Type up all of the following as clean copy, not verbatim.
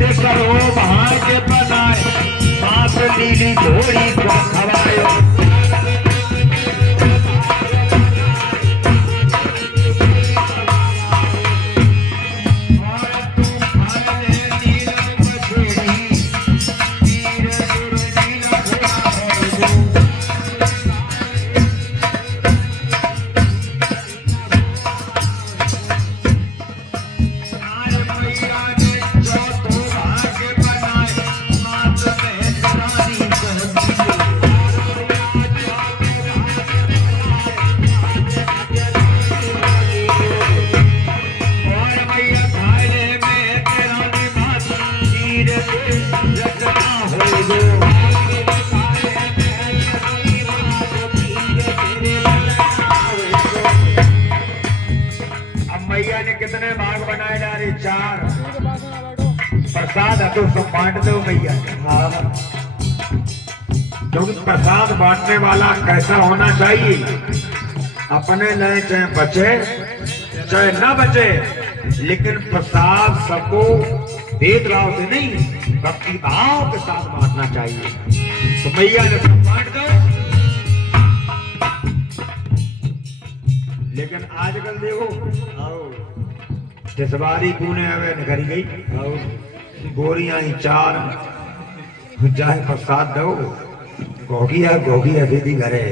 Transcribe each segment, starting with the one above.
से करो भाग्य बनाए मात्र नीली घोड़ी को खवायो कितने भाग बनाए जा रहे? 4। प्रसाद है तो सब बांट दो भैया। क्योंकि प्रसाद बांटने वाला कैसा होना चाहिए? अपने लिए चाहे बचे चाहे ना बचे, लेकिन प्रसाद सबको भेदभाव से नहीं, भक्ति भाव के साथ बांटना चाहिए। तो भैया ने सब बांट दो। लेकिन आजकल देखो जसवारी पुणे आवे करी गई गोरियां ही 4 चाहे प्रसाद दो गोगिया दीदी घरे।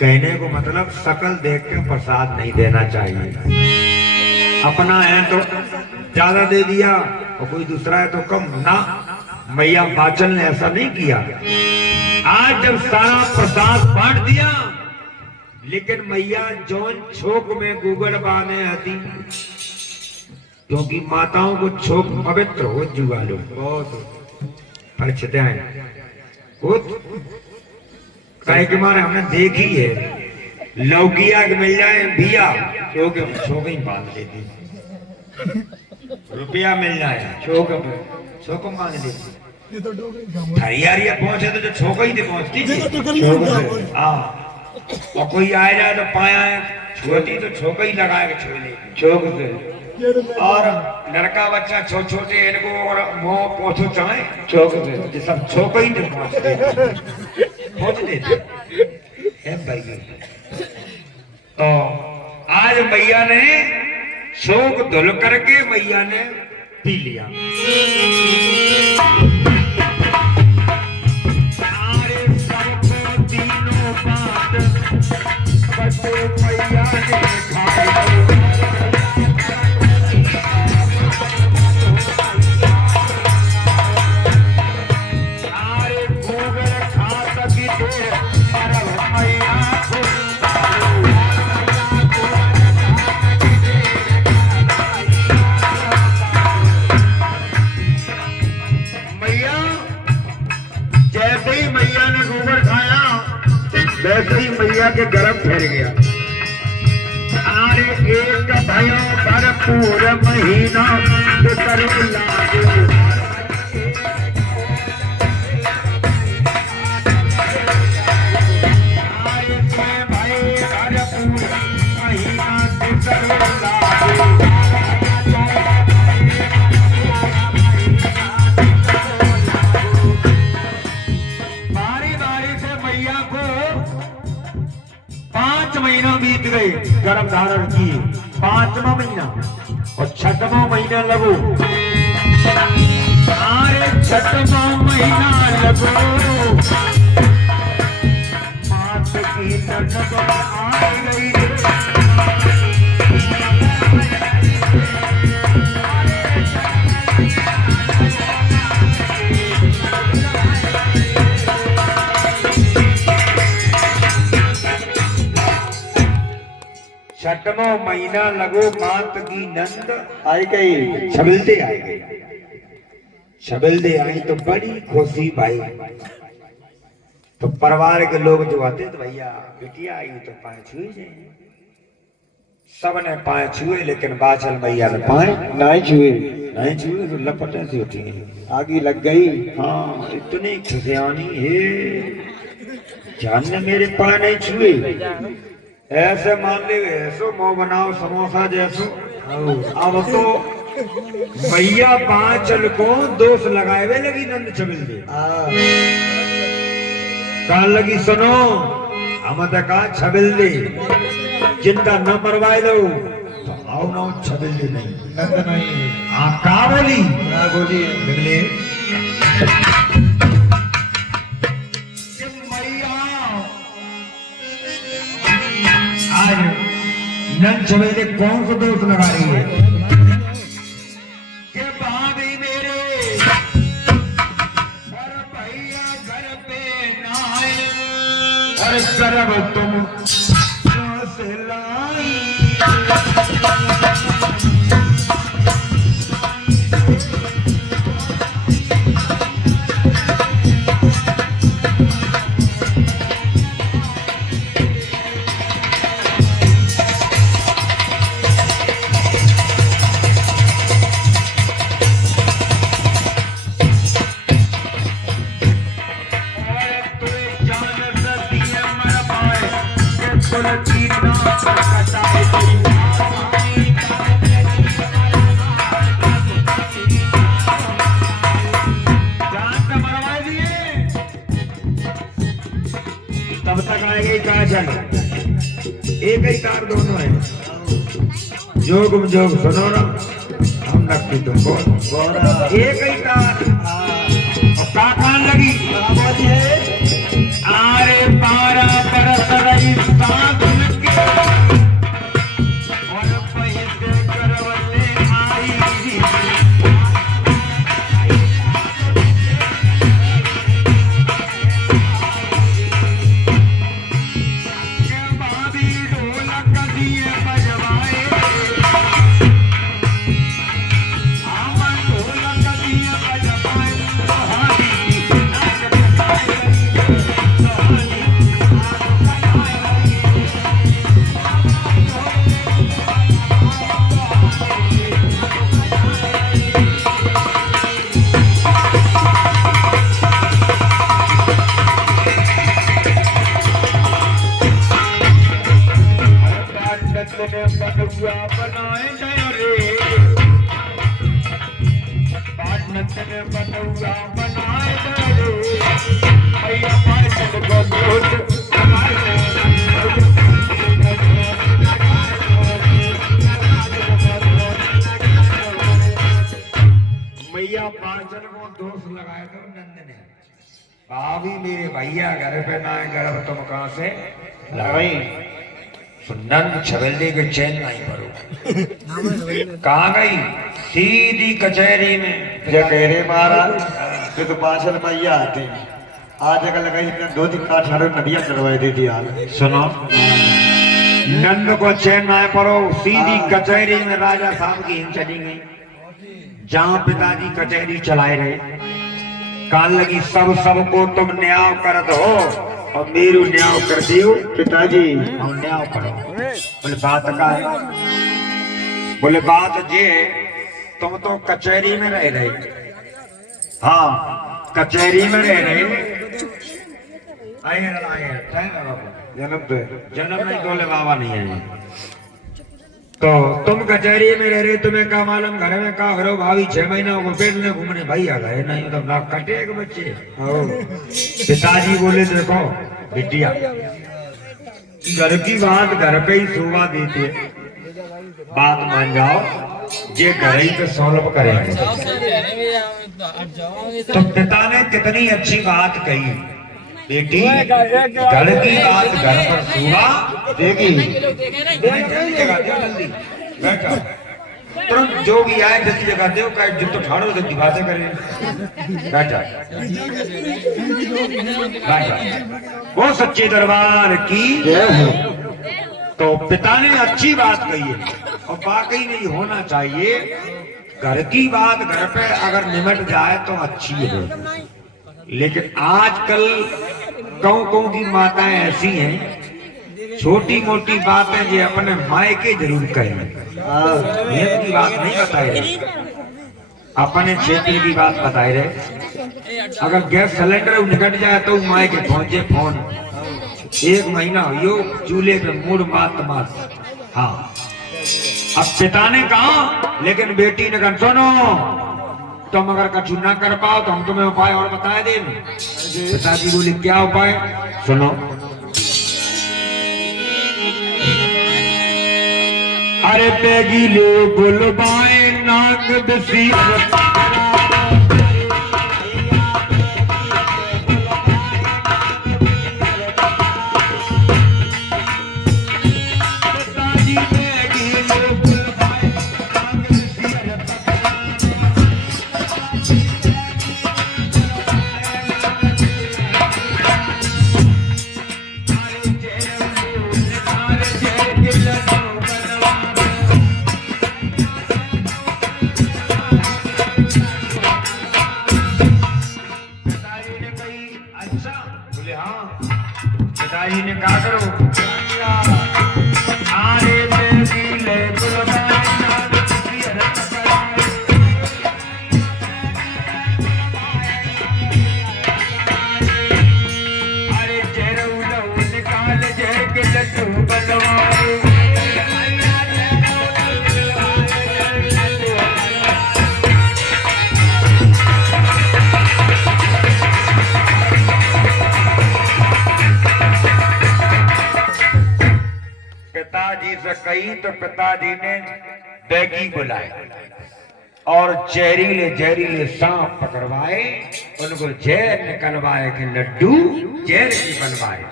कहने को मतलब शकल देख के प्रसाद नहीं देना चाहिए। अपना है तो ज्यादा दे दिया और कोई दूसरा है तो कम ना। मैया बाचल ने ऐसा नहीं किया। आज जब सारा प्रसाद बांट दिया, लेकिन मैया जौन छोक में गुगड़ बाने आती, क्योंकि माताओं को छोक पवित्र हो जुआ लो बहुत परिचित है। कहे के मारे हमने देखी है, लौकिया के मिल जाए बिया छोक ही बांध देती, रुपया मिल जाए छोक बांध देती। हरियारिया पहुंचे तो जो छोक ही पहुंचती। हाँ, और कोई आए जाए तो पाया छोटी तो छोका ही लगा के छोले छोक से। और लड़का बच्चा छोटे इनको और मुंह पोछो चाहे छोक से, सब छोका ही पहुंच देते है भाई। तो आज मैया ने शोक धुल करके मैया ने पी लिया। वैसे ही मैया के गर्भ फैल गया। आरे एक भयो भरपूर महीना गर्भ धारण किए। 5वां महीना और 6वां महीना लगो। अरे 6वां महीना लगो, मात की ननद आ गई। छठवां महीना लगो, मात की नंद आई गई, छबिलदे आई गई। छबिलदे आई तो बड़ी खुशी भाई। तो परिवार के लोग जो आते तो भैया बिटिया आई तो पाए छुए जाए। सबने पाए छुए, लेकिन बाचल मैया ने पाए नहीं छुए तो लपटे से उठी, आगे लग गई। हाँ, इतनी खुशियानी है जान ने मेरे पाए नहीं छुए। ऐसे मान ले, ऐसो मुंह बनाओ समोसा जैसो। अब तो भैया पांचल को दोष लगाए वे लगी नंद छबिल दे कहा लगी सुनो हम कहा छबिल दे जिंदा न मरवाए दो तो आओ ना छबिल दे नहीं हाँ का बोली निकले आज नंद छबिल दे कौन सा दोष लगा रही है कि भाभी मेरे और भैया घर पे ना आए और सरब तुम से लाई तब तक आएंगे कहा चल एक ही तार दोनों है जोग जोग सुनो ना हम लगती तुमको एक ही तार और का कान लगी आरे 12 बरस रही साधन के और पैसे करवले आई भाभी ढोलक दिए बजवाए हम ढोलक दिए बजवाए बटुआ बनाए गए रे पाटनत ने बटुआ बनाए गए रे भैया पाँच को दोष लगाए भैया पाँचन को दोष लगाए तो नंद ने भाभी मेरे भैया घर पे ना गर्भ तुम कहाँ से लगाई नंद छबेले के चैन नहीं पड़ो कहाँ गई सीधी कचहरी में कह महाराज कि तो पांचल मैया आते आज अगर लगाई इतना 2 काठ नदियां चढ़वाई देती यार सुनो नंद को चैन नहीं पड़ो सीधी कचहरी में राजा साहब की हिम चली गई जहाँ पिताजी कचहरी चलाए रहे कान लगी सबको तुम न्याय करत हो और मेरू न्याय कर दियो पिताजी हम न्याय करो बोले बात का है बोले बात जे तुम तो कचहरी में रह रहे हाँ कचहरी में रह रहे जन्म नहीं बोले बाबा नहीं है तो तुम कचहरी में रह रहे तुम्हें क्या मालूम घर में क्या करो भाभी 6 महीना को पेट में घूमने भाई आ गए नहीं तो ना कटे एक बच्चे पिताजी बोले देखो बिटिया घर की बात घर पे ही शोभा देते बात मान जाओ ये घर ही पे सॉल्व करेंगे तो पिता ने कितनी अच्छी बात कही बेटी घर की बात घर पर शोभा देगी जल्दी बैठो तुरंत जो भी आए जल्दी जगह दो कहे जो तो ठाड़ो जल्दी बातें करें बैठा वो सच्चे दरबार की तो पिता ने अच्छी बात कही है और वाकई नहीं होना चाहिए घर की बात घर पे अगर निमट जाए तो अच्छी है लेकिन आजकल कौं की माताएं ऐसी हैं छोटी मोटी बातें जो अपने मायके जरूर कहें की बात नहीं बताए रहे अपने क्षेत्र की बात बताए रहे अगर गैस सिलेंडर निकट जाए तो मायके पहुंचे फोन 1 महीना हो चूल्हे पे मूड मात हाँ अब पिता ने कहा, लेकिन बेटी ने कहा सुनो, तुम अगर कछु ना कर पाओ तो हम तुम्हें उपाय और बताए दें। पिताजी बोले क्या उपाय? सुनो, अरे पेगी ले बुलवाए नाग बिसी, पिताजी ने कहा करो, अरे बेगी ले बुलवाए नाग बिसी अरे जेरू लहू निकाल जय के लड्डू बनवाए। पिताजी से कही तो पिताजी ने बैगी बुलाए और जहरीले सांप पकड़वाए, उनको जहर निकलवाए कि लड्डू जहर की बनवाए।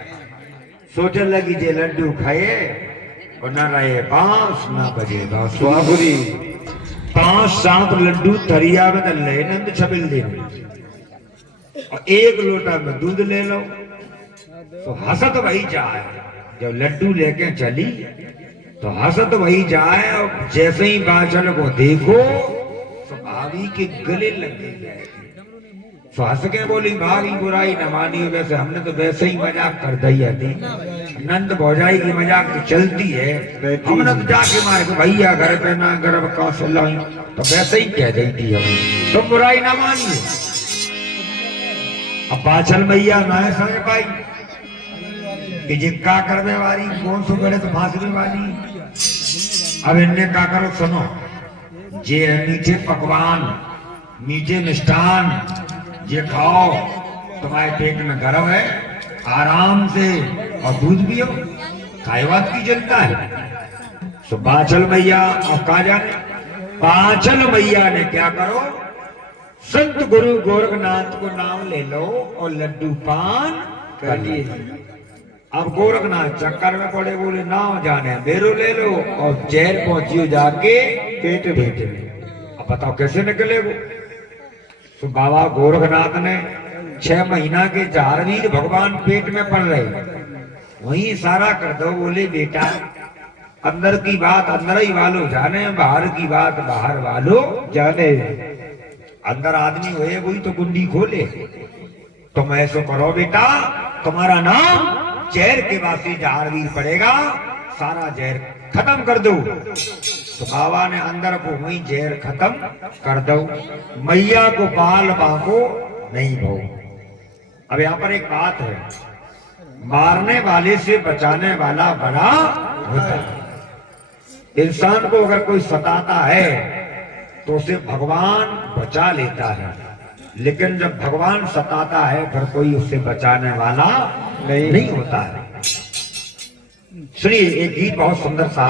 सोचने लगी जे लड्डू खाए और न रहे बांस न बजे बांसुरी। 5 सांप लड्डू थरिया में डल रहे, नंद छबिल दे और 1 लोटा में दूध ले लो। तो हंसत वही जाए, जब लड्डू लेके चली तो हंसत वही जाए और जैसे ही बादशाह को देखो तो भाभी के गले लग गई। तो हंस के बोली भाभी बुराई न मानी, वैसे हमने तो वैसे ही मजाक कर दिया थी, नंद भौजाई की मजाक तो चलती है, हमने तो जाके मारे को भैया घर पे ना गर्भ कहाँ से लाई, तो वैसे ही कह दी थी हम, तुम बुराई ना मानिए। अब बादशाह मैया ना समझ पाई कि जिक्का करने वाली कौन सो करे तो फांसने वाली। अब इनने क्या करो सुनो, जे मीठे पकवान मीठे मिष्ठान ये खाओ, तुम्हारे पेट में गर्म है, आराम से और दूध पियो, काय बात की चिंता है। तो बादशाह मैया और कहा जाने, बादशाह मैया ने क्या करो, संत गुरु गोरखनाथ को नाम ले लो और लड्डू पान कर लिए। अब गोरखनाथ चक्कर में पड़े, बोले ना जाने बेरो ले लो और जहर पहुंचियो जाके पेट में। अब बताओ कैसे निकले वो। तो बाबा गोरखनाथ ने 6 महीना के 4 भगवान पेट में पड़ रहे, वहीं सारा कर दो। बोले बेटा अंदर की बात अंदर ही वालो जाने, बाहर की बात बाहर वालो जाने। अंदर आदमी हुए वही तो कुंडी खोले। तुम ऐसा करो बेटा, तुम्हारा नाम जहर के वासी जहारवीर पड़ेगा, सारा जहर खत्म कर दो। तो बाबा ने अंदर को वही जहर खत्म कर दो। मैया को बाल बांको नहीं भो। अब यहाँ पर एक बात है, मारने वाले से बचाने वाला बड़ा होता है। इंसान को अगर कोई सताता है तो उसे भगवान बचा लेता है, लेकिन जब भगवान सताता है फिर कोई उससे बचाने वाला नहीं होता है। सुनिए एक गीत बहुत सुंदर सा।